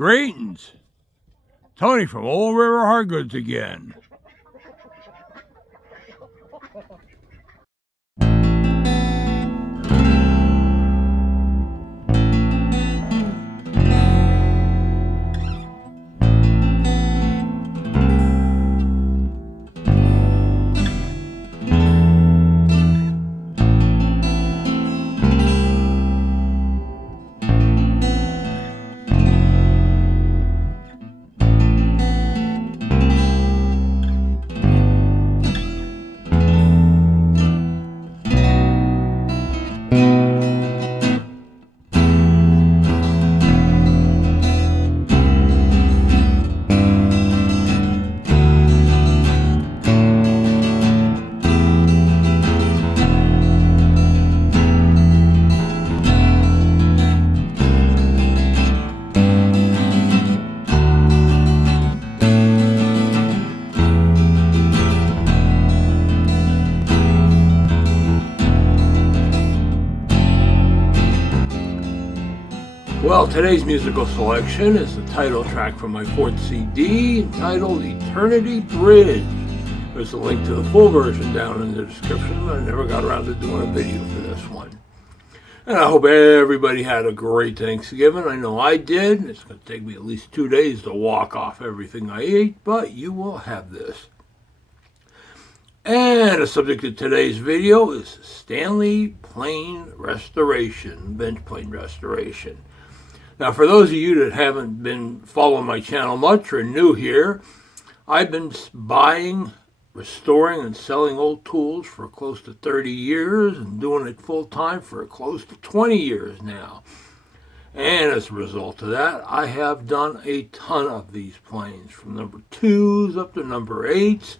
Greetings. Tony from Old River Hardgoods again. Well, today's musical selection is the title track from my fourth CD entitled Eternity Bridge. There's a link to the full version down in the description. I never got around to doing a video for this one. And I hope everybody had a great Thanksgiving. I know I did. It's going to take me at least 2 days to walk off everything I ate, but you will have this. And the subject of today's video is Stanley plane restoration, bench plane restoration. Now, for those of you that haven't been following my channel much or new here, I've been buying, restoring, and selling old tools for close to 30 years and doing it full time for close to 20 years now. And as a result of that, I have done a ton of these planes, from number 2s up to number 8s,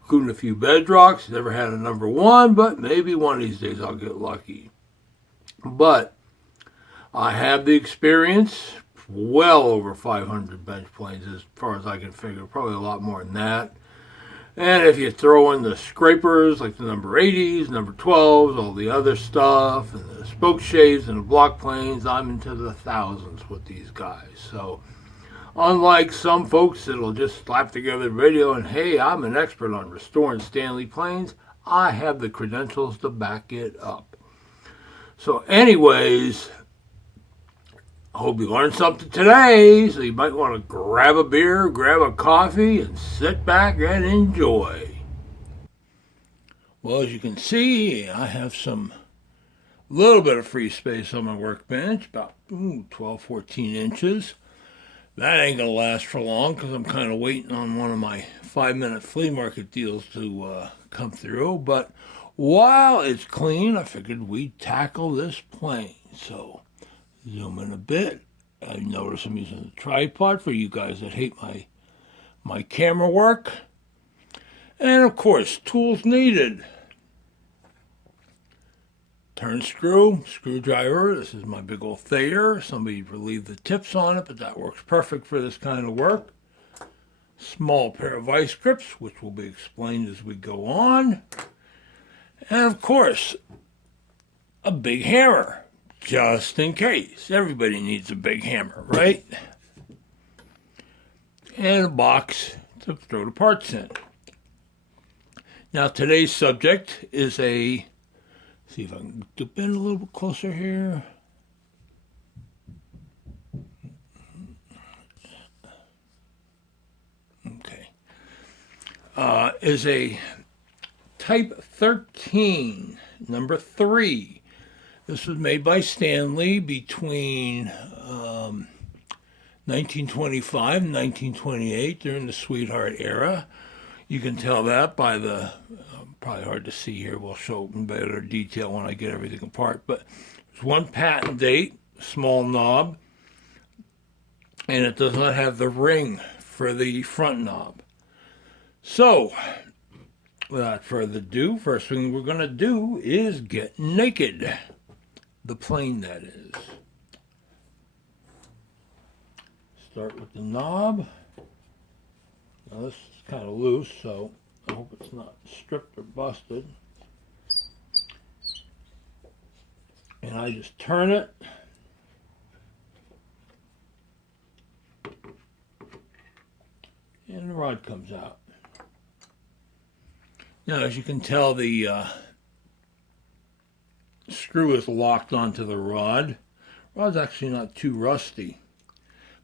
including a few bedrocks. Never had a number 1, but maybe one of these days I'll get lucky. But I have the experience, well over 500 bench planes as far as I can figure, probably a lot more than that. And if you throw in the scrapers like the number 80s, number 12s, all the other stuff, and the spoke shaves and the block planes, I'm into the thousands with these guys. So unlike some folks that'll just slap together a video and, hey, I'm an expert on restoring Stanley planes, I have the credentials to back it up. So anyways, I hope you learned something today, so you might want to grab a beer, grab a coffee, and sit back and enjoy. Well, as you can see, I have some little bit of free space on my workbench, about 12, 14 inches. That ain't going to last for long because I'm kind of waiting on one of my 5-minute flea market deals to come through. But while it's clean, I figured we'd tackle this plane. So zoom in a bit. I notice I'm using a tripod for you guys that hate my camera work. And of course, tools needed. Turn screw, screwdriver. This is my big old Thayer. Somebody relieved the tips on it, but that works perfect for this kind of work. Small pair of vice grips, which will be explained as we go on. And of course, a big hammer. Just in case. Everybody needs a big hammer, right? And a box to throw the parts in. Now, today's subject is see if I can dip in a little bit closer here. Okay. Is a Type 13, number 3. This was made by Stanley between 1925 and 1928 during the Sweetheart era. You can tell that by the, probably hard to see here, we'll show it in better detail when I get everything apart, but there's one patent date, small knob, and it does not have the ring for the front knob. So, without further ado, first thing we're going to do is get naked. The plane, that is. Start with the knob. Now this is kind of loose, so I hope it's not stripped or busted. And I just turn it. and the rod comes out. Now, as you can tell, the screw is locked onto the rod. Rod's actually not too rusty,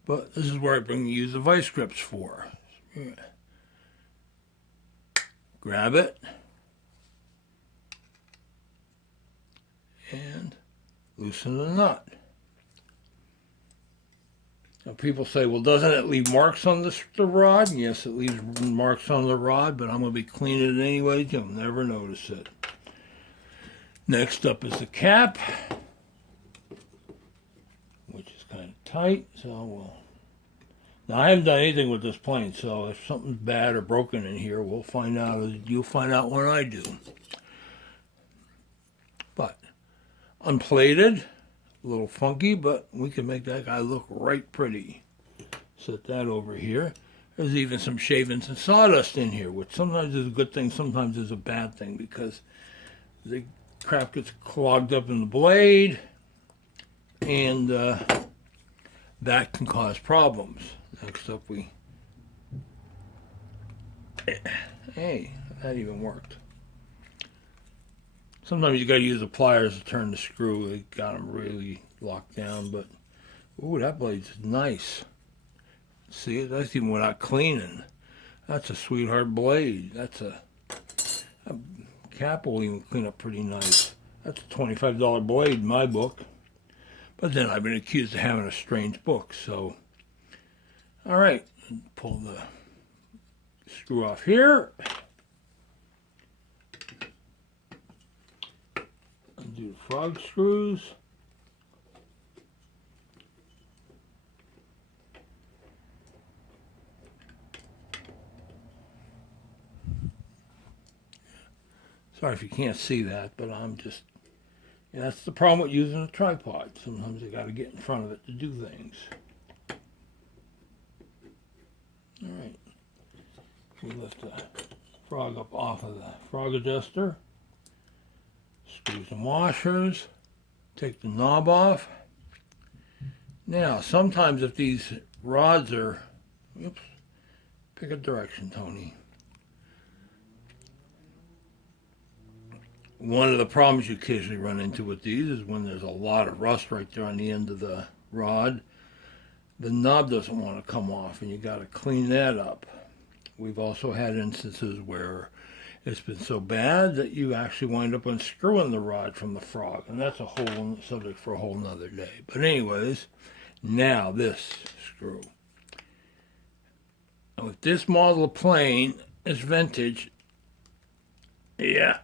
but this is where I use the vice grips for. Grab it and loosen the nut. Now people say, well, doesn't it leave marks on the rod? Yes, it leaves marks on the rod, but I'm going to be cleaning it anyways. You'll never notice it. Next up is the cap, which is kind of tight. So now I haven't done anything with this plane, so if something's bad or broken in here, we'll find out. You'll find out when I do. But unplated. A little funky, but we can make that guy look right pretty. Set that over here. There's even some shavings and sawdust in here, which sometimes is a good thing, sometimes is a bad thing, because the crap gets clogged up in the blade, and that can cause problems. Next up, hey, that even worked. Sometimes you got to use the pliers to turn the screw. They got them really locked down, but ooh, that blade's nice. See it? That's even without cleaning. That's a sweetheart blade. That's a cap will even clean up pretty nice. That's a $25 blade in my book. But then I've been accused of having a strange book. So, all right, pull the screw off here. Do the frog screws. Sorry if you can't see that, but I'm just, that's the problem with using a tripod. Sometimes you got to get in front of it to do things. All right. We lift the frog up off of the frog adjuster. Screws and washers, take the knob off. Now, sometimes if these rods are, oops, pick a direction, Tony. One of the problems you occasionally run into with these is when there's a lot of rust right there on the end of the rod, the knob doesn't want to come off, and you got to clean that up. We've also had instances where it's been so bad that you actually wind up unscrewing the rod from the frog, and that's a whole subject for a whole nother day. But anyways, now this screw. With this model of plane, it's vintage. Yeah.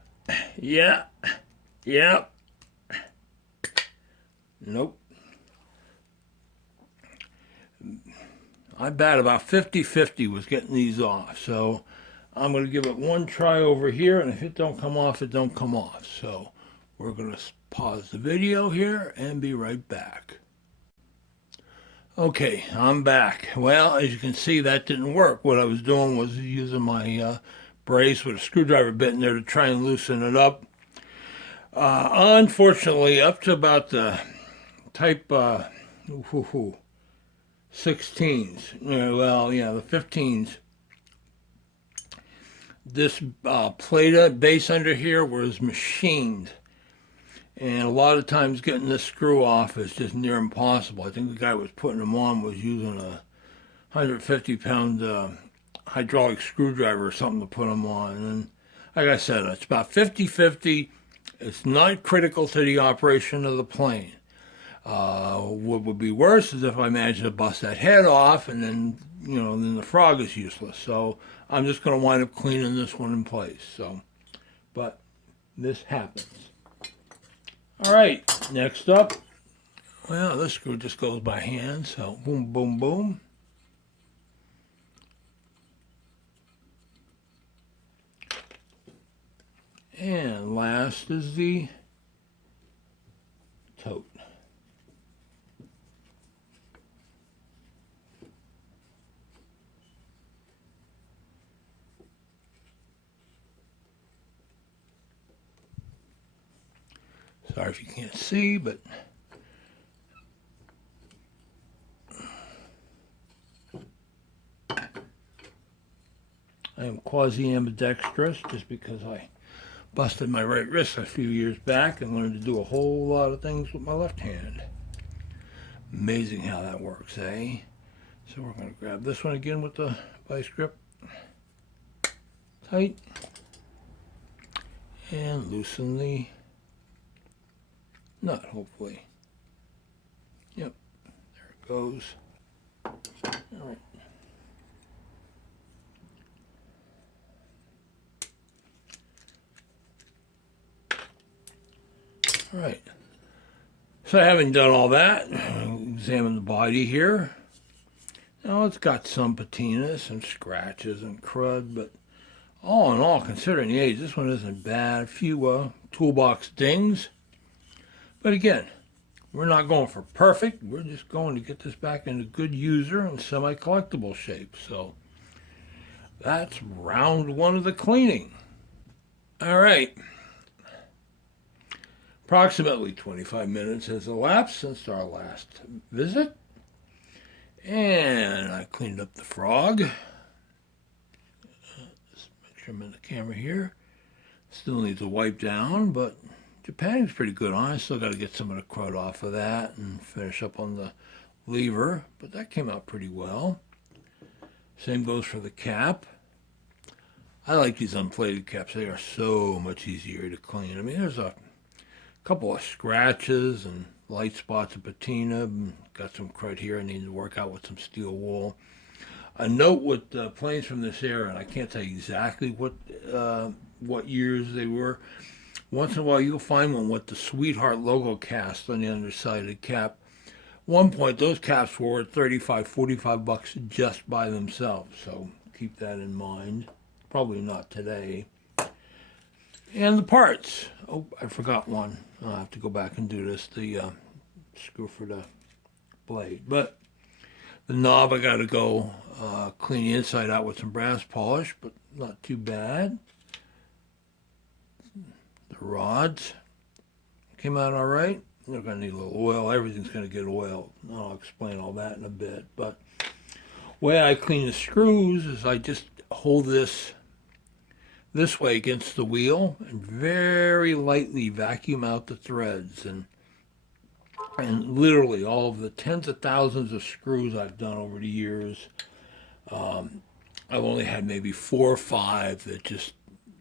Nope. I bet about 50-50 was getting these off, so I'm going to give it one try over here, and if it don't come off, it don't come off. So we're going to pause the video here and be right back. Okay, I'm back. Well, as you can see, that didn't work. What I was doing was using my brace with a screwdriver bit in there to try and loosen it up. Unfortunately, up to about the type 16s, the 15s, this plate base under here was machined, and a lot of times getting this screw off is just near impossible. I think the guy who was putting them on was using a 150-pound hydraulic screwdriver or something to put them on. And like I said, it's about 50-50. It's not critical to the operation of the plane. What would be worse is if I managed to bust that head off, and then the frog is useless. So I'm just going to wind up cleaning this one in place. So, but this happens. All right, next up, well, this screw just goes by hand. So boom, boom, boom. And last is the tote. Sorry if you can't see, but I am quasi-ambidextrous just because I busted my right wrist a few years back and learned to do a whole lot of things with my left hand. Amazing how that works, eh? So we're going to grab this one again with the vice grip tight and loosen the nut, hopefully. Yep, there it goes. All right. All right. So having done all that, examine the body here. Now it's got some patina, some scratches and crud, but all in all, considering the age, this one isn't bad. A few toolbox dings. But again, we're not going for perfect. We're just going to get this back into good user and semi-collectible shape. So that's round one of the cleaning. All right. Approximately 25 minutes has elapsed since our last visit. And I cleaned up the frog. Just make sure I'm in the camera here. Still needs a wipe down, but Japaning's pretty good on it. I still got to get some of the crud off of that and finish up on the lever, but that came out pretty well. Same goes for the cap. I like these unplated caps. They are so much easier to clean. I mean, there's a couple of scratches and light spots of patina. Got some crud here I need to work out with some steel wool. A note with planes from this era, and I can't tell you exactly what years they were. Once in a while you'll find one with the Sweetheart logo cast on the underside of the cap. One point those caps were $35, $45 just by themselves, so keep that in mind. Probably not today. And the parts. Oh, I forgot one. I'll have to go back and do this. The screw for the blade. But the knob I got to go clean the inside out with some brass polish, but not too bad. The rods came out all right. They're going to need a little oil. Everything's going to get oiled. I'll explain all that in a bit. But the way I clean the screws is I just hold this way against the wheel and very lightly vacuum out the threads. And literally all of the tens of thousands of screws I've done over the years, I've only had maybe 4 or 5 that just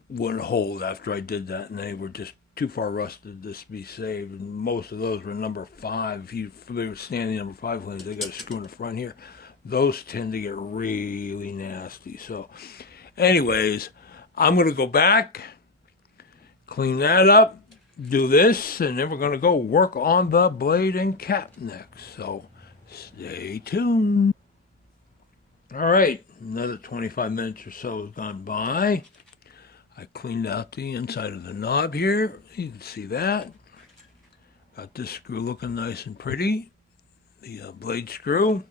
wouldn't hold after I did that, and they were just too far rusted to be saved. And most of those were number 5. If you're familiar with Stanley number 5 lanes, they got a screw in the front here. Those tend to get really nasty. So anyways, I'm going to go back, clean that up, do this, and then we're going to go work on the blade and cap next. So stay tuned. All right, another 25 minutes or so has gone by. I cleaned out the inside of the knob here. You can see that. Got this screw looking nice and pretty. The blade screw.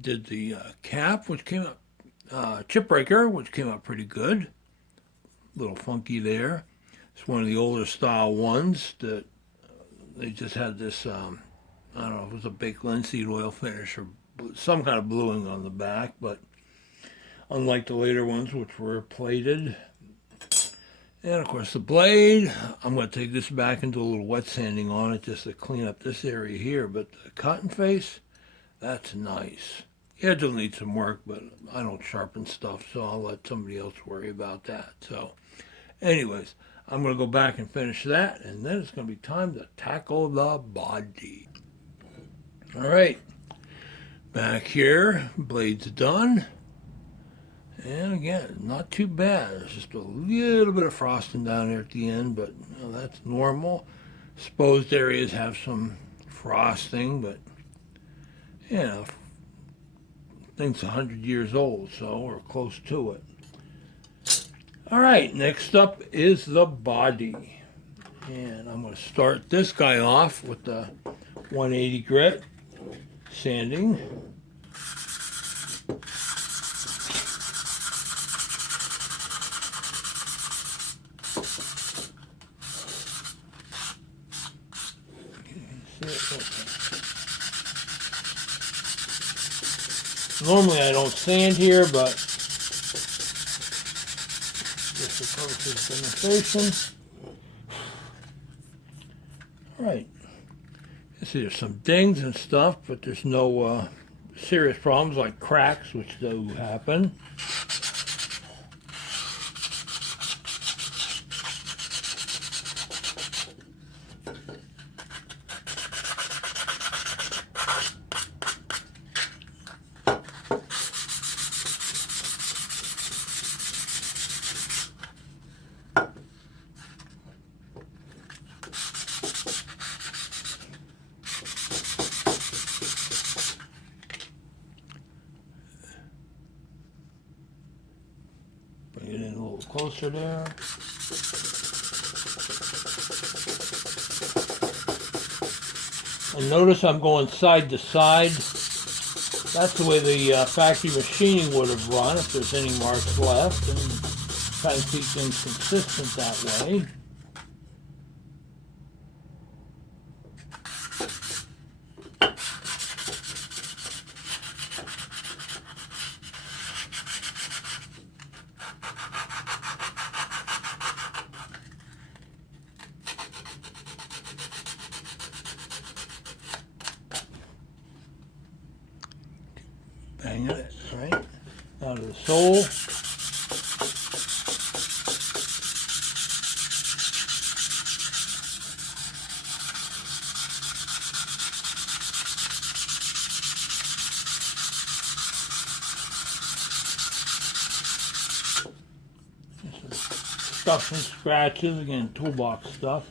Did the cap, which came out, chip breaker, which came out pretty good. A little funky there. It's one of the older style ones that they just had this, I don't know if it was a baked linseed oil finish or some kind of bluing on the back, but unlike the later ones, which were plated. And of course the blade, I'm going to take this back and do a little wet sanding on it just to clean up this area here. But the cotton face, that's nice. Yeah, it'll need some work, but I don't sharpen stuff, so I'll let somebody else worry about that. So anyways, I'm going to go back and finish that, and then it's going to be time to tackle the body. All right, back here, blade's done. And again, not too bad. There's just a little bit of frosting down there at the end, but that's normal. Exposed areas have some frosting, but thing's 100 years old, so we're close to it. All right, next up is the body. And I'm going to start this guy off with the 180 grit sanding. Normally I don't sand here, but just for purposes of demonstration. Alright. You see there's some dings and stuff, but there's no serious problems like cracks, which do happen. Bring it in a little closer there. And notice I'm going side to side. That's the way the factory machining would have run if there's any marks left, and try to keep things consistent that way. Bang it, right? Now to the sole. Stuff and scratches, again, toolbox stuff.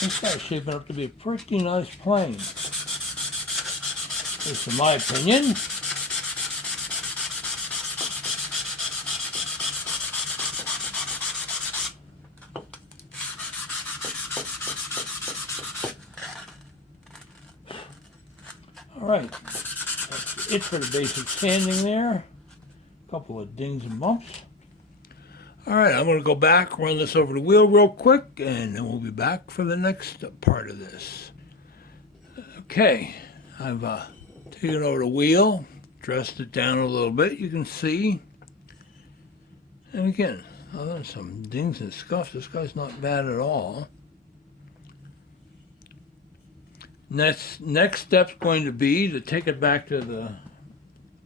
This guy's shaping up to be a pretty nice plane. At least in my opinion. Alright, that's it for the basic sanding there. A couple of dings and bumps. Alright, I'm going to go back, run this over the wheel real quick, and then we'll be back for the next part of this. Okay, I've taken over the wheel, dressed it down a little bit, you can see. And again, other than some dings and scuffs, this guy's not bad at all. Next step's going to be to take it back to the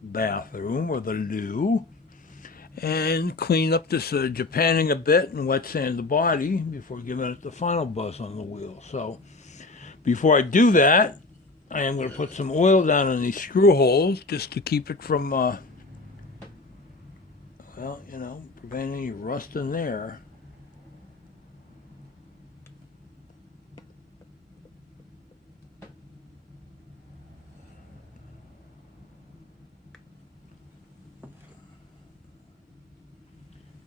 bathroom or the loo and clean up this Japanning a bit and wet sand the body before giving it the final buzz on the wheel. So before I do that, I am going to put some oil down in these screw holes just to keep it from, well, you know, preventing any rust in there.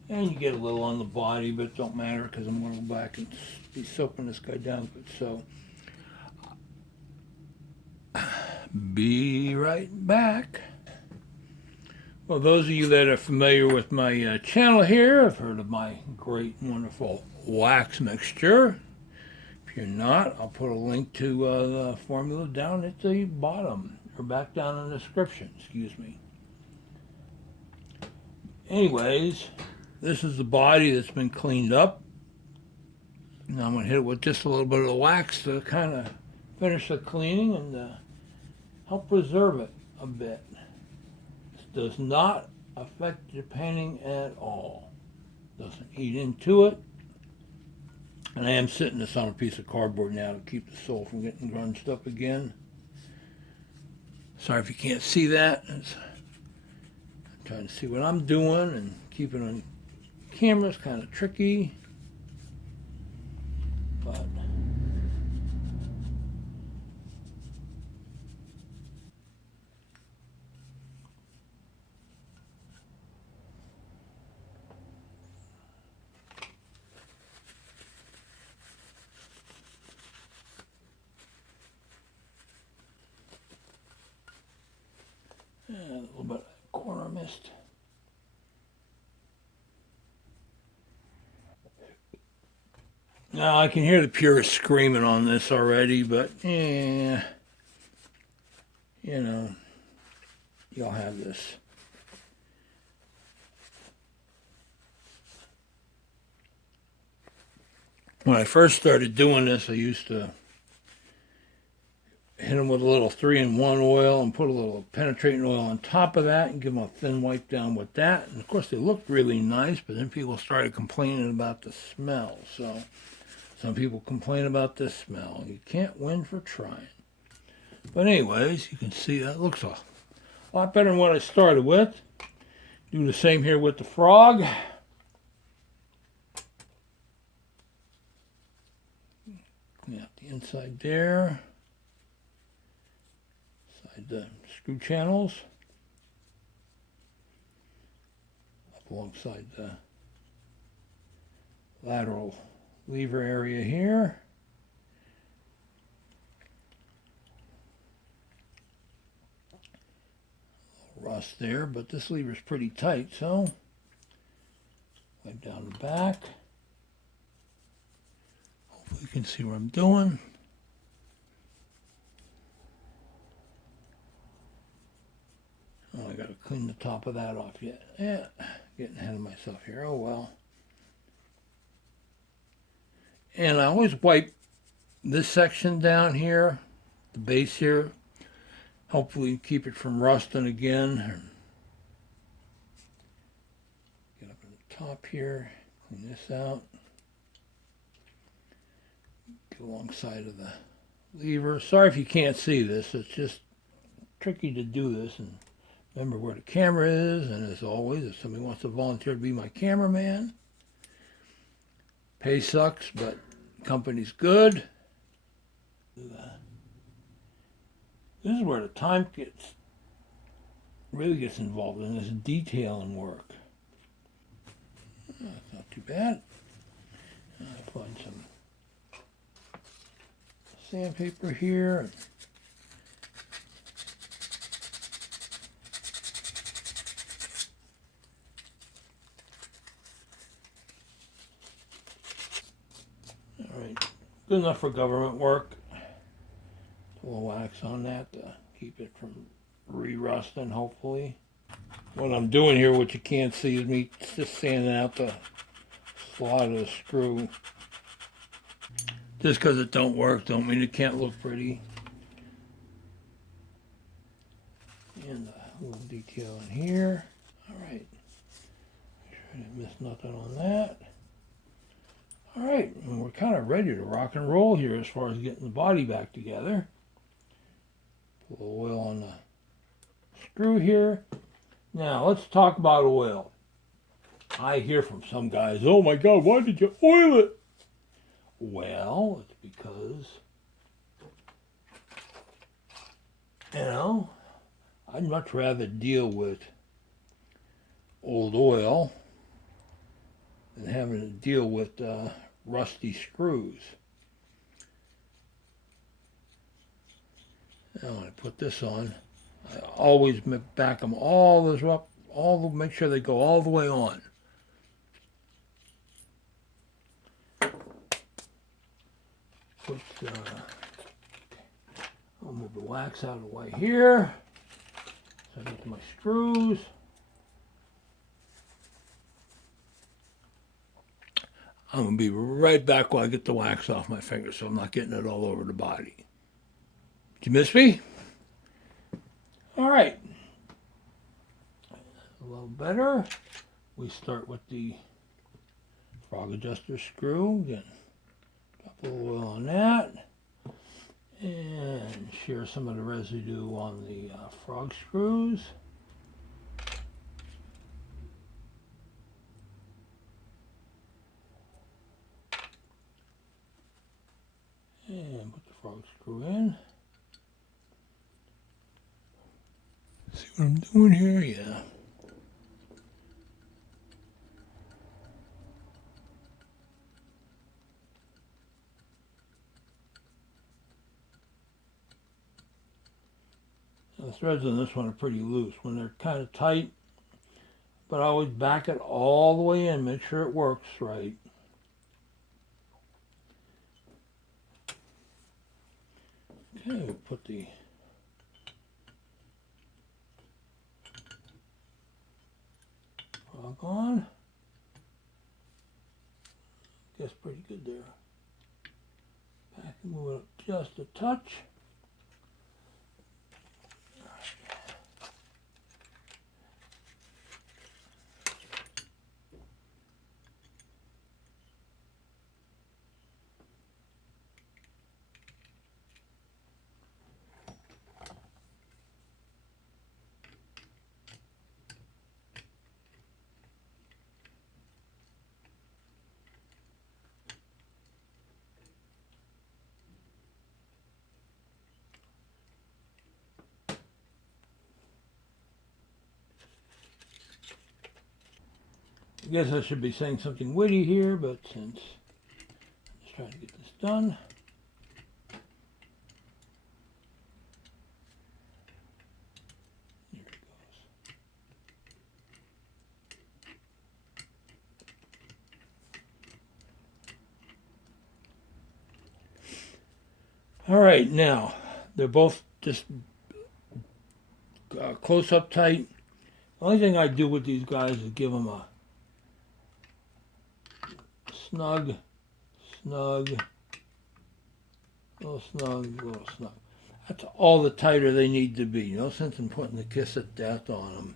And you get a little on the body, but it don't matter because I'm going to go back and be soaping this guy down good. So, be right back. Well, those of you that are familiar with my channel here have heard of my great and wonderful wax mixture. If you're not, I'll put a link to the formula down at the bottom, or back down in the description, excuse me. Anyways, this is the body that's been cleaned up. Now I'm going to hit it with just a little bit of the wax to kind of finish the cleaning and help preserve it a bit. This does not affect the painting at all. Doesn't eat into it. And I am sitting this on a piece of cardboard now to keep the sole from getting grunged up again. Sorry if you can't see that. I'm trying to see what I'm doing, and keeping on camera is kind of tricky. But a little bit of corner mist. Now I can hear the purists screaming on this already, but yeah, you know. this. When I first started doing this, I used to hit them with a little 3-in-1 oil and put a little penetrating oil on top of that and give them a thin wipe down with that. And of course they looked really nice, but then people started complaining about the smell. So some people complain about the smell. You can't win for trying. But anyways, you can see that looks a lot better than what I started with. Do the same here with the frog. Clean out the inside there. Side the screw channels. Up alongside the lateral lever area here. Rust there, but this lever is pretty tight, so wipe down the back. Hopefully you can see what I'm doing. Oh, I gotta clean the top of that off yet. Yeah, getting ahead of myself here. Oh well. And I always wipe this section down here, the base here. Hopefully keep it from rusting again. Get up on the top here, clean this out. Get alongside of the lever. Sorry if you can't see this. It's just tricky to do this. And remember where the camera is. And as always, if somebody wants to volunteer to be my cameraman, pay sucks, but company's good. This is where the time really gets involved in this detailing work. That's not too bad. I find some sandpaper here. All right, good enough for government work. A little wax on that to keep it from re-rusting, hopefully. What I'm doing here, what you can't see, is me just sanding out the slot of the screw. Just because it don't work, don't mean it can't look pretty. And a little detail in here. All right. Make sure I didn't miss nothing on that. All right, and we're kind of ready to rock and roll here as far as getting the body back together. Put a little oil on the screw here. Now, let's talk about oil. I hear from some guys, oh my God, why did you oil it? Well, it's because, I'd much rather deal with old oil than having to deal with rusty screws. Now when I put this on, I always back them all this up, make sure they go all the way on. I'll move the wax out of the way here. So I get to my screws. I'm going to be right back while I get the wax off my fingers so I'm not getting it all over the body. Did you miss me? All right. A little better. We start with the frog adjuster screw. Again, drop a little oil on that. And share some of the residue on the frog screws. And put the frog screw in. See what I'm doing here? Yeah. The threads on this one are pretty loose. When they're kind of tight, but I always back it all the way in, make sure it works right. Okay, we'll put the snug on. Guess pretty good there. Back and move it up just a touch. I guess I should be saying something witty here, but since I'm just trying to get this done. Here it goes. All right, now they're both just close up tight. The only thing I do with these guys is give them a snug, snug, little snug, little snug. That's all the tighter they need to be. No sense in putting the kiss of death on them.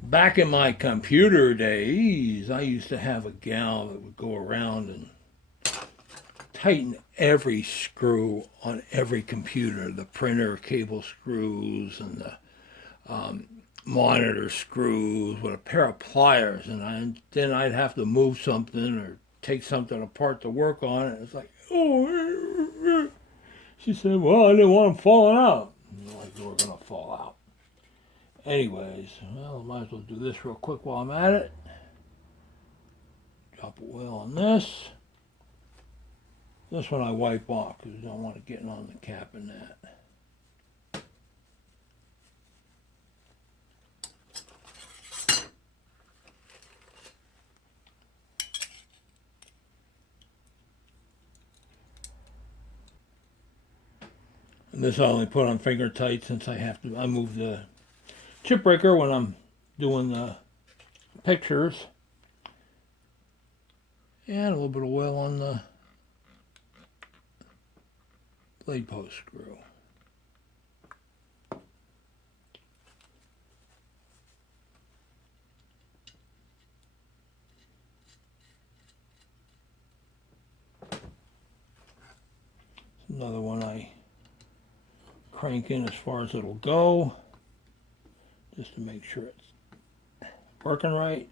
Back in my computer days, I used to have a gal that would go around and tighten every screw on every computer, the printer cable screws and the monitor screws with a pair of pliers, and then I'd have to move something or take something apart to work on it. It's like, oh, she said, well, I didn't want them falling out. Like they were going to fall out. Anyways, well, I might as well do this real quick while I'm at it. Drop a oil on this. This one I wipe off because I don't want it getting on the cap and that. And this I only put on finger tight since I move the chip breaker when I'm doing the pictures. And a little bit of oil on the blade post screw. Another one I crank in as far as it'll go, just to make sure it's working right.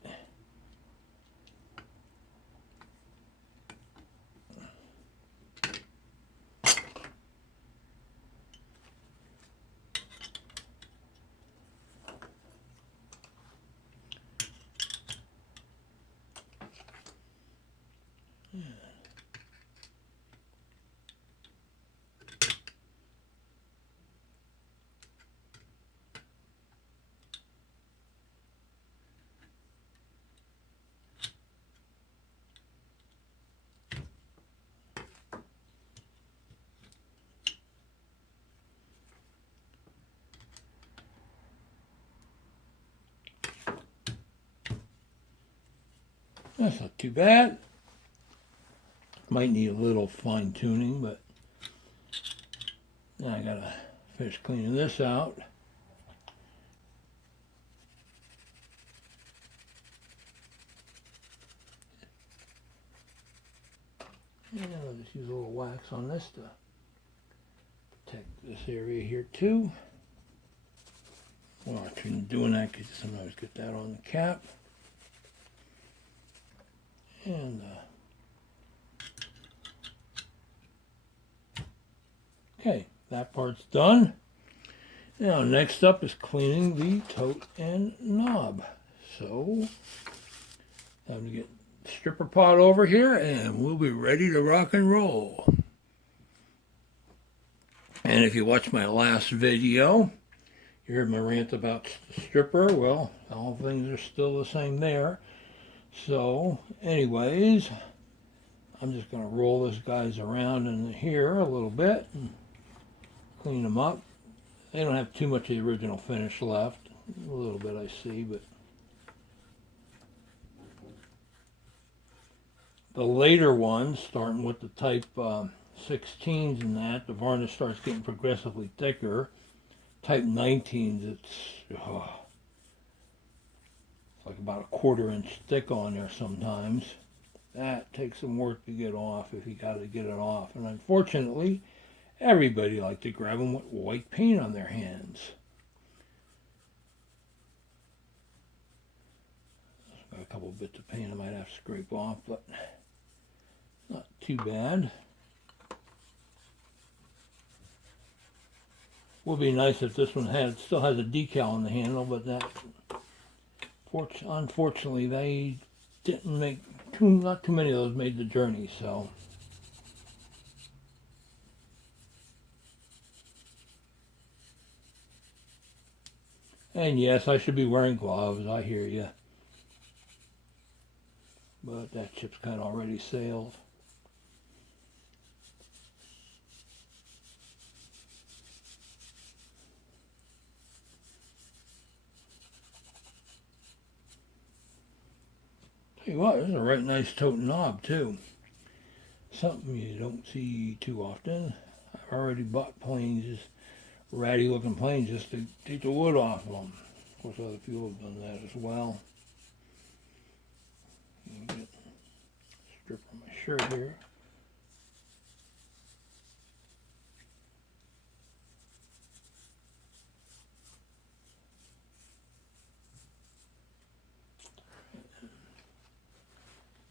That's not too bad. Might need a little fine tuning, but now I gotta finish cleaning this out. And I'll just use a little wax on this to protect this area here too. Well, I shouldn't be doing that because you sometimes get that on the cap. And okay, that part's done. Now next up is cleaning the tote and knob. So time to get the stripper pot over here and we'll be ready to rock and roll. And if you watched my last video, you heard my rant about the stripper. Well, all things are still the same there. So, anyways, I'm just going to roll this guys around in here a little bit and clean them up. They don't have too much of the original finish left. A little bit I see, but The later ones, starting with the type 16s and that, the varnish starts getting progressively thicker. Type 19s, it's like about a 1/4 inch thick on there sometimes. That takes some work to get off if you got to get it off. And unfortunately, everybody likes to grab them with white paint on their hands. Got a couple bits of paint I might have to scrape off, but not too bad. Would be nice if this one still has a decal on the handle, but that unfortunately they didn't make not too many of those made the journey, so. And yes, I should be wearing gloves, I hear you. But that ship's kind of already sailed. Tell you what, this is a right nice toting knob too. Something you don't see too often. I've already bought planes, just ratty looking planes, just to take the wood off of them. Of course, other people have done that as well. Get a strip on my shirt here.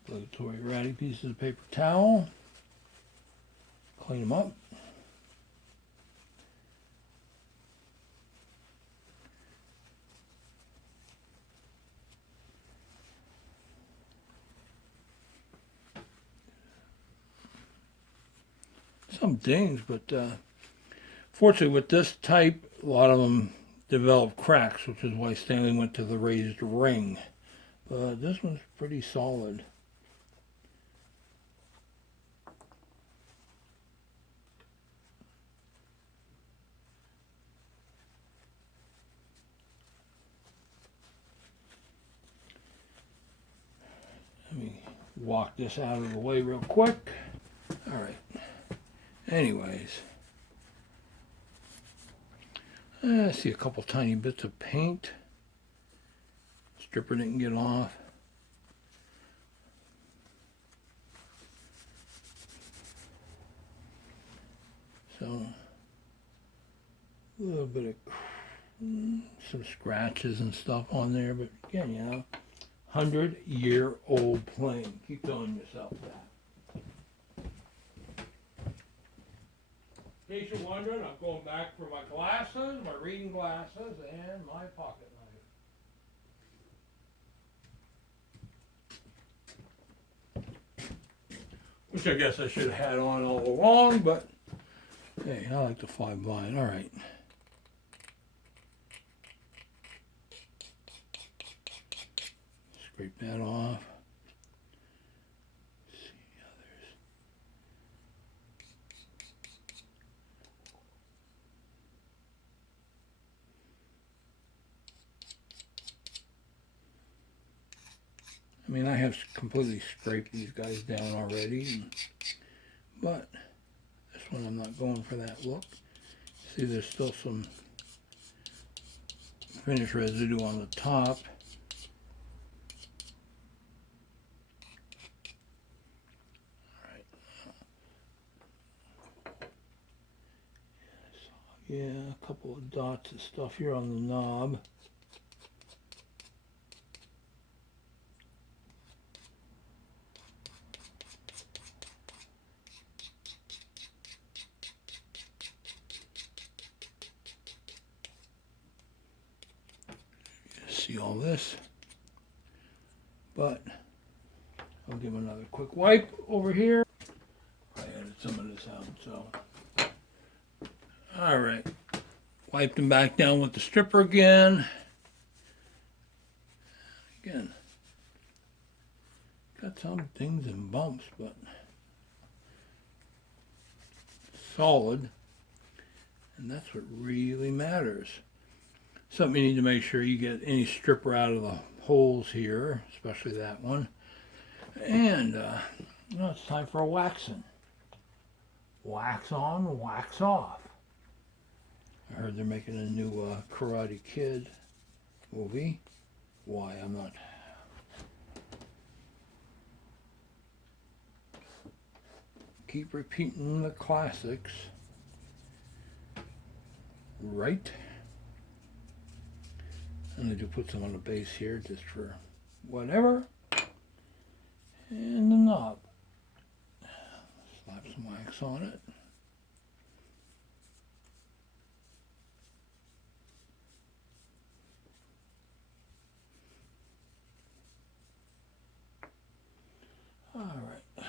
Obligatory ratty pieces of paper towel. Clean them up. Some dings, but fortunately with this type, a lot of them develop cracks, which is why Stanley went to the raised ring. But this one's pretty solid. Let me walk this out of the way real quick. All right. Anyways, I see a couple tiny bits of paint. Stripper didn't get off. So, a little bit of some scratches and stuff on there, but again, you know, 100-year-old plane. Keep telling yourself that. In case you're wondering, I'm going back for my glasses, my reading glasses, and my pocket knife. Which I guess I should have had on all along, but hey, I like to fly blind. All right. Scrape that off. I mean, I have completely scraped these guys down already, but this one I'm not going for that look. See, there's still some finish residue on the top. Yeah, a couple of dots of stuff here on the knob. See all this, but I'll give another quick wipe over here. I added some of this out, so. All right, wipe them back down with the stripper again. Again, got some dings and bumps, but solid, and that's what really matters. Something you need to make sure you get any stripper out of the holes here, especially that one. And Now it's time for a waxing. Wax on, wax off. I heard they're making a new Karate Kid movie. Why, I'm not... Keep repeating the classics. Right. And I do put some on the base here just for whatever. And the knob. Slap some wax on it. All right.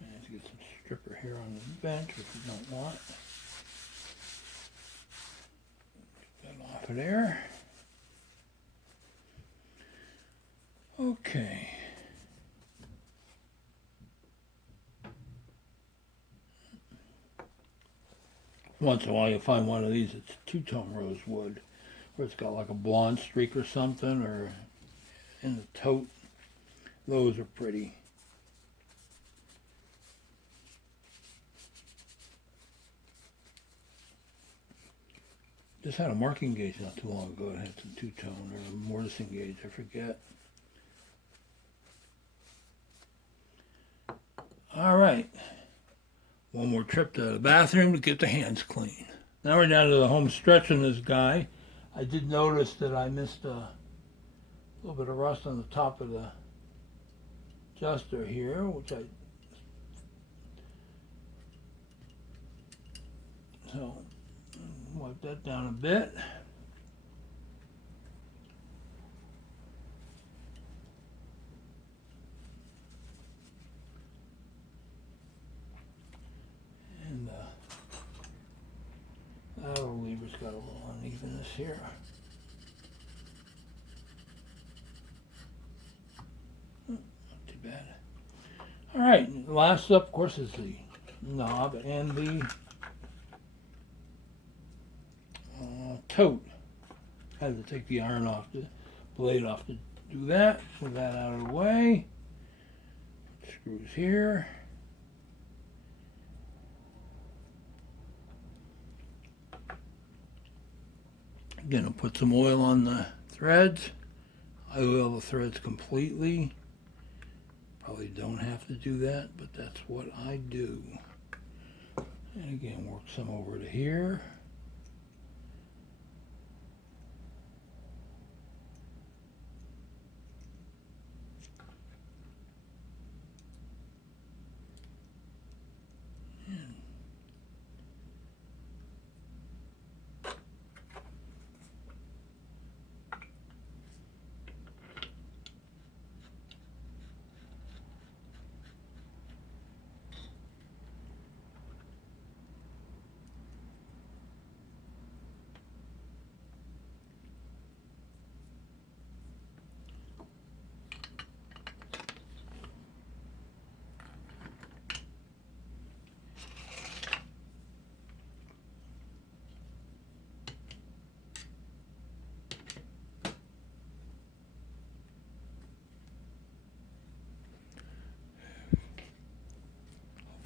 And get some stripper here on the bench, which we don't want. Get that off of there. Okay. Once in a while you'll find one of these, it's two-tone rosewood, where it's got like a blonde streak or something, or in the tote. Those are pretty. Just had a marking gauge not too long ago. It had some two-tone or a mortising gauge, I forget. All right. One more trip to the bathroom to get the hands clean. Now we're down to the home stretch on this guy. I did notice that I missed a little bit of rust on the top of the adjuster here, which so wipe that down a bit. And that little lever's got a little unevenness here. Not too bad. All right, last up, of course, is the knob and the tote. Had to take the iron off, the blade off to do that. Move that out of the way. Screws here. Again, I'll put some oil on the threads. I oil the threads completely. Probably don't have to do that, but that's what I do. And again, work some over to here.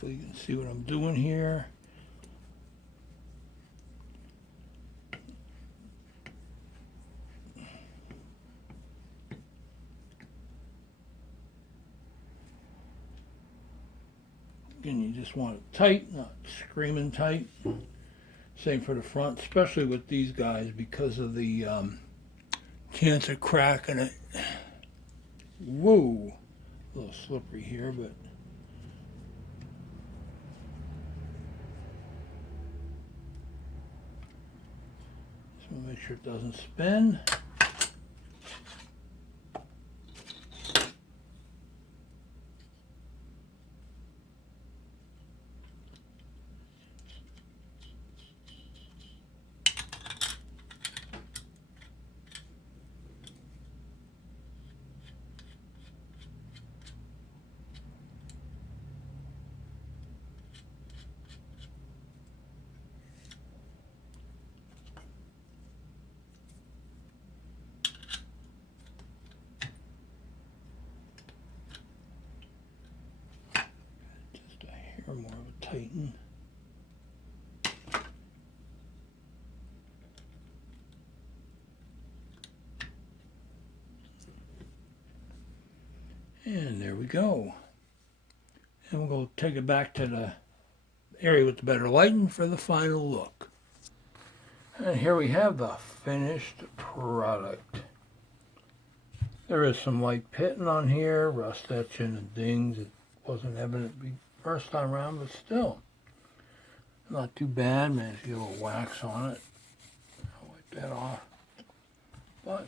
Hopefully you can see what I'm doing here. Again, you just want it tight, not screaming tight. Same for the front, especially with these guys because of the chance of cracking it. Whoa, a little slippery here, but just want to make sure it doesn't spin. Here, more of a Titan. And there we go. And we'll go take it back to the area with the better lighting for the final look. And here we have the finished product. There is some light pitting on here, rust etching and dings. It wasn't evident the first time around, but still. Not too bad. Managed to get a little wax on it. I'll wipe that off. But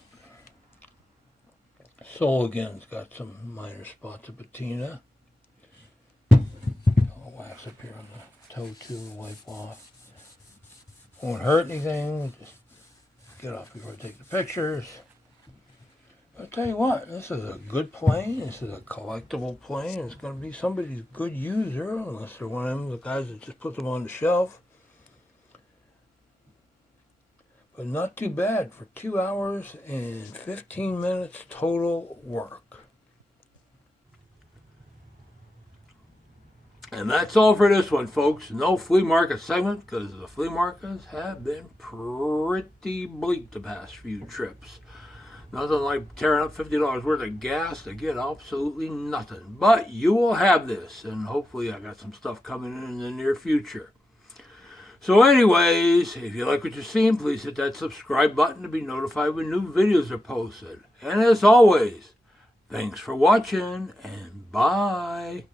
sole again's got some minor spots of patina. I'll wax up here on the toe too and wipe off. Won't hurt anything. Just get off before I take the pictures. I'll tell you what, this is a good plane. This is a collectible plane. It's going to be somebody's good user, unless they're one of them, the guys that just put them on the shelf. But not too bad for 2 hours and 15 minutes total work. And that's all for this one, folks. No flea market segment, because the flea markets have been pretty bleak the past few trips. Nothing like tearing up $50 worth of gas to get absolutely nothing. But you will have this, and hopefully I got some stuff coming in the near future. So anyways, if you like what you're seeing, please hit that subscribe button to be notified when new videos are posted. And as always, thanks for watching, and bye.